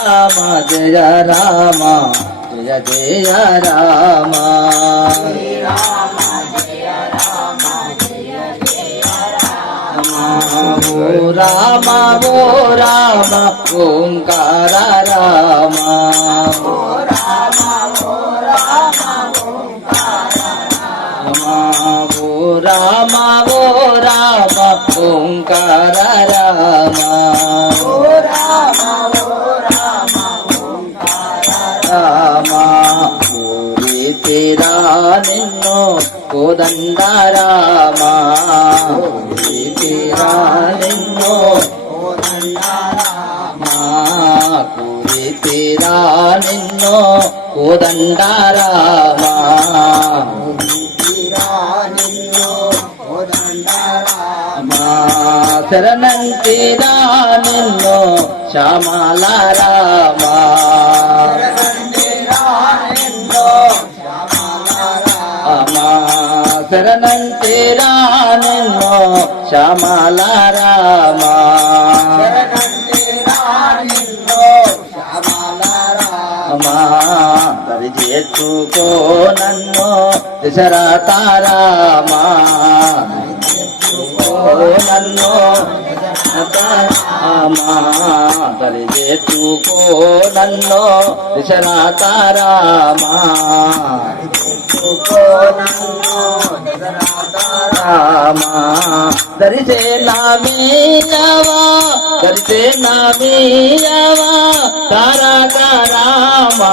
రామ జయ రామ జయ జయ రామ. ఓ రామ ఓ రామ ఓంకార రామ ఓ రామ ఓ రామ ఓంకార నిన్ను కోదండారామా. తీరా నిన్ను కూరి తీరా నిన్ను కోదండ రామ శరణంతిరా నిన్ను శ్యామల రామ శ్యామల రామ మా దరి చేతుకో నన్ను దశరథారామా. నన్ను అమ్మా బలి చేతుకో నన్ను రామా. దరిసే నామీయవా దరిసే నామీయవా తారక రామా.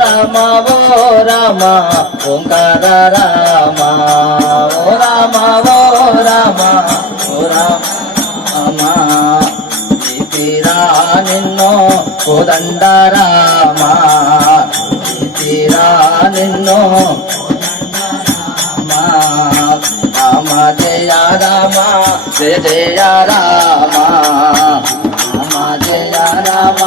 రామ ఓ రామ ఓంకార రామ ఓ రామ ఓ రామ ఓ రామ. తీరా నిన్ను కోదండ రామ తీరా నిన్నో రామ జయ రామ జయ జయ రామ రామ జయ రామ.